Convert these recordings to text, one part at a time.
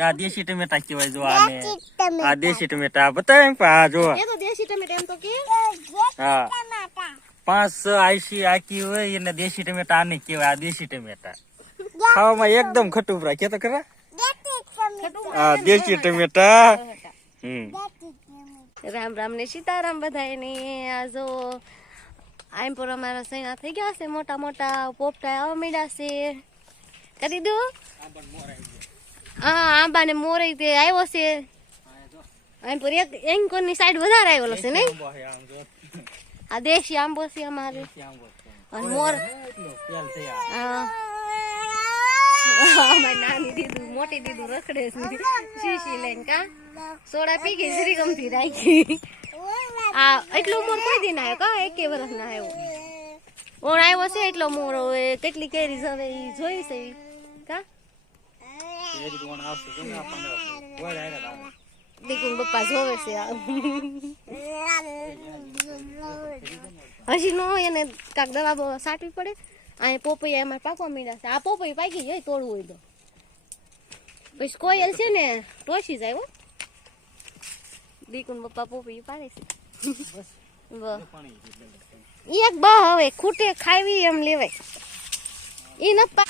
આ દેશી ટમેટા કહેવાય જો આને. આ દેશી ટમેટા. બતાય આ જો. એ તો દેશી ટમેટા એમ તો કે. હા. પાંચ આઈસી આકી હોય એને દેશી ટમેટા આને કહેવાય આ દેશી ટમેટા. ખાવામાં એકદમ ખટુપરા કે તો ખરા? હા દેશી ટમેટા. હમ. રામ રામ ને સીતારામ બધાને આ જો આમ પર અમારા સૈના થઈ ગયા છે મોટા મોટા પોપટા આવવા માંડ્યા છે. કરી દો. હા આંબા ને મોરે તે આવ્યો છે. આમ પર એક એંકોરની સાઈડ વધારે આવેલો છે નહીં? આ દેશી આંબો છે અમારે. અને મોર નાની દીધું મોટી દીધું રખડે છે. શીશી લઈને કા? સોડા પી ગઈ શ્રી ગમતી રાખી. આ એટલો મોર કોઈ દી ના આવ્યો કા? એકે વર્ષ ના આવ્યો. ઓણ આવ્યો છે એટલો મોર કેટલી કેરી હવે એ જોઈ છે કા? દીકુન પપ્પા જોવે છે આ. હજી નો એને કાક દવા સાટવી પડે અહીંયા પોપૈયા એમાં પાકવા માંડ્યા છે આ પોપૈયા પાકી જાય તોડવું હોય તો પછી કોયલ છે ને ટોસી જાય હો દીકુન પપ્પા પોપૈયું પાડે છે એક બા હવે ખૂટે ખાવી એમ લેવાય ઈ ન પા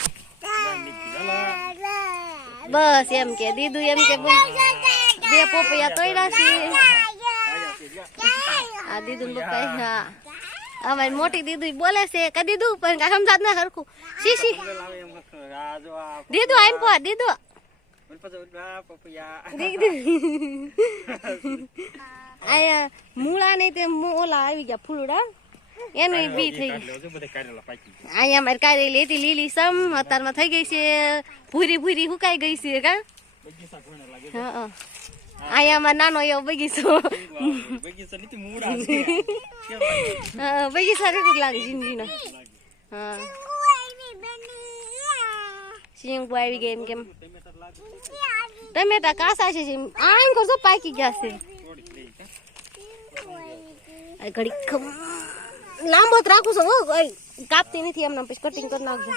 બસ એમ કે દીદુ એમ કે. બે પોપૈયા તોડ્યા છે. આ દીદુ પપ્પા હા. અમારી મોટી દીદુ બોલે છે કે દીદુ પણ સમજાત ના સરખું. શી શી? દીદુ આમ પો દીદુ. મૂળા ને તે ઓલા આવી ગયા ફૂલડા. એનું બી થઈ અહીંયા અમારે કારેલી લેતી લીલી સમ અત્યારમાં થઈ ગઈ છે ભૂરી ભૂરી હુકાઈ ગઈ છે કા? હા. અહીંયા અમારે નાનો એવો બગીચો. બગીચા રેખું લાગે? જિંદગીનો. હા. શીંગુ આવી ગઈ એમ કેમ. ટમેટા કાસા છે આમ કરજો પાકી ગયા છે. ઘડી ખમ- લાંબો જ રાખું છું કાપતી નથી એમને પછી કટિંગ કરી નાખજો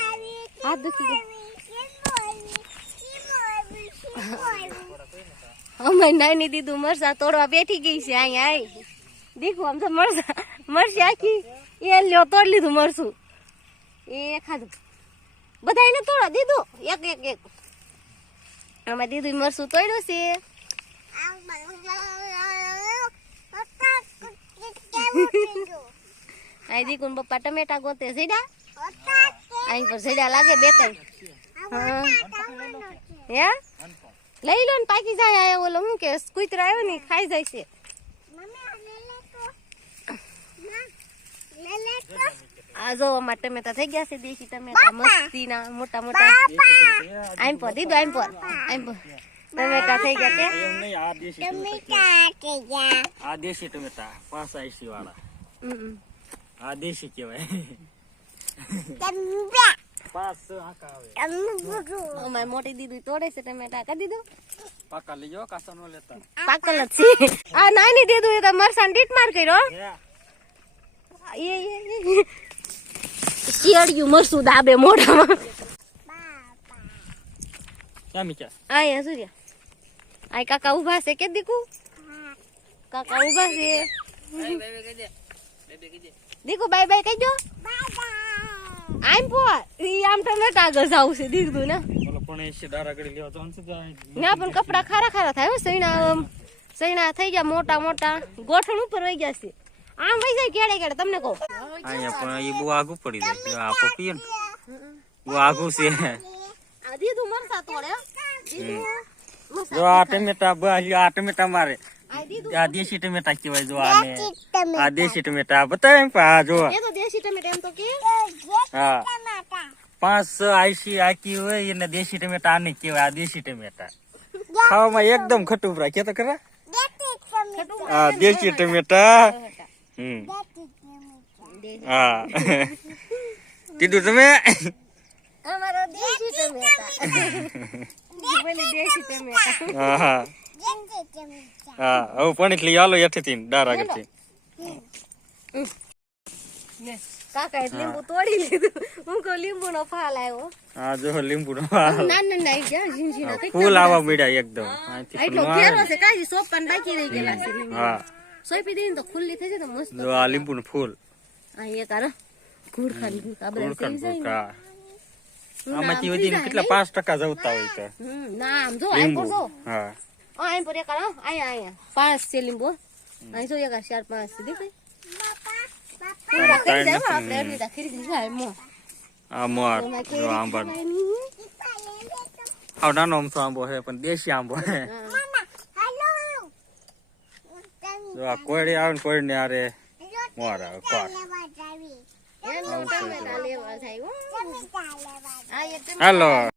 હાથ દુખી ગયો અમારી નાની દીધું મરસા તોડવા બેઠી ગઈ છે અહીંયા આઈ દીખું આમ તો મરસા મરસી આખી એ લ્યો તોડ લીધું મરસું એ ખાધું બધા એને તોડા દીધું એક એક એક અમે દીધું મરસું તોડ્યું છે આ દીકુન પપ્પા ટમેટા ગોતે સીડા અહીં પર સીડા લાગે બે ત્રણ. હા હે? લઈ લો ને પાકી જાય આ ઓલો હું કે કૂતરો આવ્યો ને ખાઈ જાય છે. આ જો અમાર ટમેટા થઈ ગયા છે દેશી ટમેટા મસ્તી ના મોટા મોટા આમ પર દીધો આમ પર આમ પર. ટમેટા થઈ ગયા તે આ દેશી ટમેટા પાંચ આઈસી વાળા. હમ. આ દેશી કહેવાય પાંચ છ આંકા આવે અમારી મોટી દીદી તોડે છે ટમેટા કરી દીધું પાકા લેજો કાસા નો લેતા પાકલ જ છે આ નાની દીધું એ તો મરસાન ડીટ માર કર્યો એ એ એ. શિયાળિયું મરસું દાબે મોઢામાં સામી ચા આયા સૂર્ય આય કાકા ઊભા છે કે દીકુ કાકા ઊભા છે દીકુ બાય બાય કહેજો. આમ પો ઈ આમ ટમેટા આગળ જાવું છે દીકું ને? ના પણ કપડા ખારા ખારા થાય હો સૈણા આમ. સૈણા થઈ ગયા મોટા મોટા. ગોઠણ ઉપર વહી ગયા છે. આમ વહી જાય કેડે કેડે તમને કહો. અહીંયા પણ એ બહુ આગું પડી જાય આ પપીએ ને. બહુ આગું છે. આ દીધું મરસા તોડે. જો આ ટમેટા બસ આ ટમેટા મારે. દેશી ટમેટા કહેવાય જો આને આ દેશી ટમેટા બતાવે એમ પણ આ જો એ તો દેશી ટમેટા એમ તો કે હા પાંચ છ આઈસી આકી હોય એને દેશી ટમેટા આને કહેવાય આ દેશી ટમેટા ખાવામાં એકદમ ખટુપરા કે તો ખરા આ દેશી ટમેટા હમ હા કીધું તમે અમારો દેશી ટમેટા બોલી દેશી ટમેટા હા હા હા હવે પણ એટલે હાલો હેઠેથી ડાર આગળથી. ને કાકા લીંબુ તોડી લીધું. હું કહું લીંબુ નો ફાલ આવ્યો. હા જો લીંબુ નો ફાલ. ના ના ના ગયા ઝીણઝીણા થઈ ફૂલ આવા મળ્યા એકદમ. એટલો ઘેરો છે કાજી સોપન બાકી રહી ગયેલા છે હા. સોપી દઈને તો ખુલ્લી થઈ જાય તો મસ્ત જો આ લીંબુ નું ફૂલ. આ એક આ ઘૂરખા બધા ગુણકન જાય ને. આમાંથી વધીને કેટલા પાંચ ટકા જવતા હોય તો. ના આમ જો આમ જો. હા. આમ પર આ અહીંયા અહીંયા પાંચ છે લીંબુ અહીં જો એક આ ચાર પાંચ છે દેખાય કરી કેરી નાનો અમથો આંબો છે પણ દેશી આંબો છે કોયડી આવે ને કોયડી ને આરે મોર આવે કોર હાલો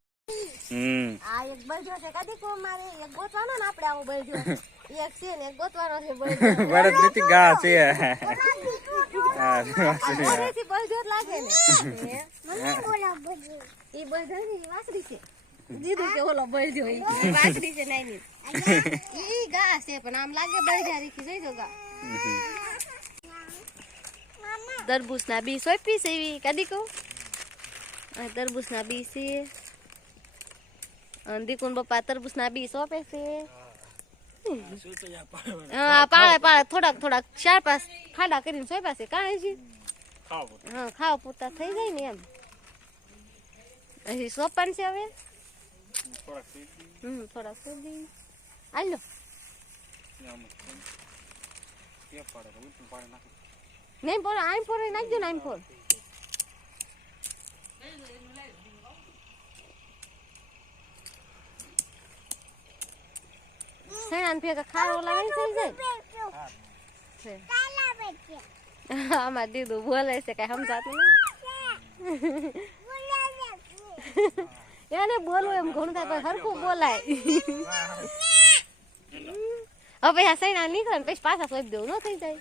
હમ. આ એક બળજો છે. કદી કો મારે એક ગોતવાનો ને આપણે આવો બળજો. એક છે ને એક ગોતવાનો છે બળજો. બળદ નથી ગા છે. હા, આ બળજો લાગે ને. ઈ બળજો ને ઈ છે. દીધું કે ઓલો બળજો ઈ. વાસળી છે નાની ઈ ઘા છે પણ આમ લાગે બળજા રીખી જોઈ જો ગા તરબૂચના બી સોપી છે એવી. કદી કહું? તરબૂચના બી છે. દીકુન પપ્પા તરબૂચના બી સોંપે છે હા પાળે પાળે થોડાક થોડાક ચાર પાંચ ખાડા કરીને સોંપ્યા છે કાંઈ છે હા ખાવા પૂરતા થઈ જાય ને એમ હજી સોપાન છે હવે હમ થોડાક સુધી હાલો નહીં બોલો આમ પોર નાખજો ને આમ પોર સેણાન ભેગા ખારો લાવે થઈ જાય છે. આમાં દીદું બોલે છે કઈ સમજાતું નહીં એને બોલવું એમ ઘણું થાય હરખું બોલાય. હવે આ સૈના નીકળે ને પછી પાછા સોઈ દેવું ન થઈ જાય.